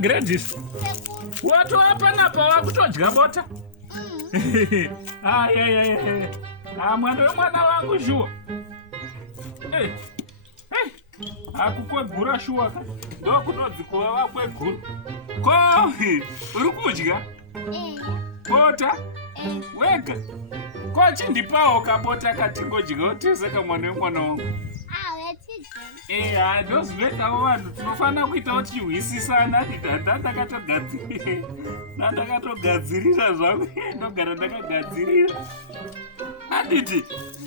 Gladys. Watu hapa napa wakutodya bota. Mwana wangu shuwa. Akukwegura shuwa ka. Ndo kunodzikuwa wakwegura. Ko, uri kudya? Bota? Wega. Ko chindipawo kabota katingodya utise kamwana wangu. Ndozivekawo vanhu tinofana kuita uchihwisisana ndandakatogadzirira zvangu ndogara ndakagadzirira anditi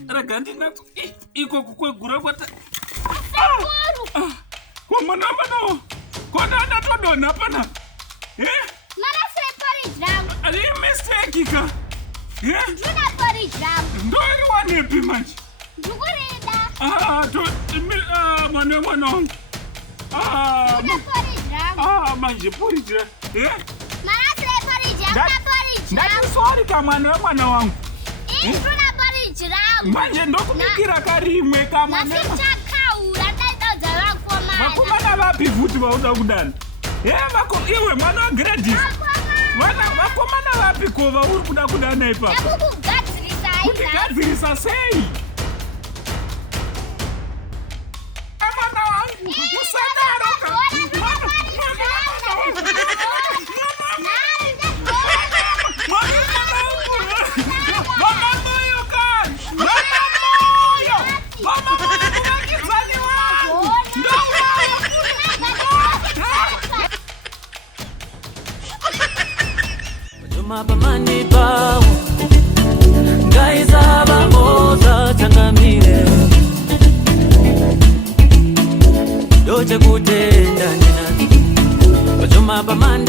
rega ndinatso iko kukwegura kwata komwana manawo kona ndatodonha pana ari mistake ka ndori wanepi manje mwana wangu manje porijira ndatisori kamwana wemwana wangu manje ndokubikira karimwe vakomana vapi futi vauda kudana iwe mwana waGladys vakomana vapi ko vauri kuda kudana ipapo kutigadzirisa sei Mapamani bawo Gaiza bamoza changamire Doche kutenda nina Mapamani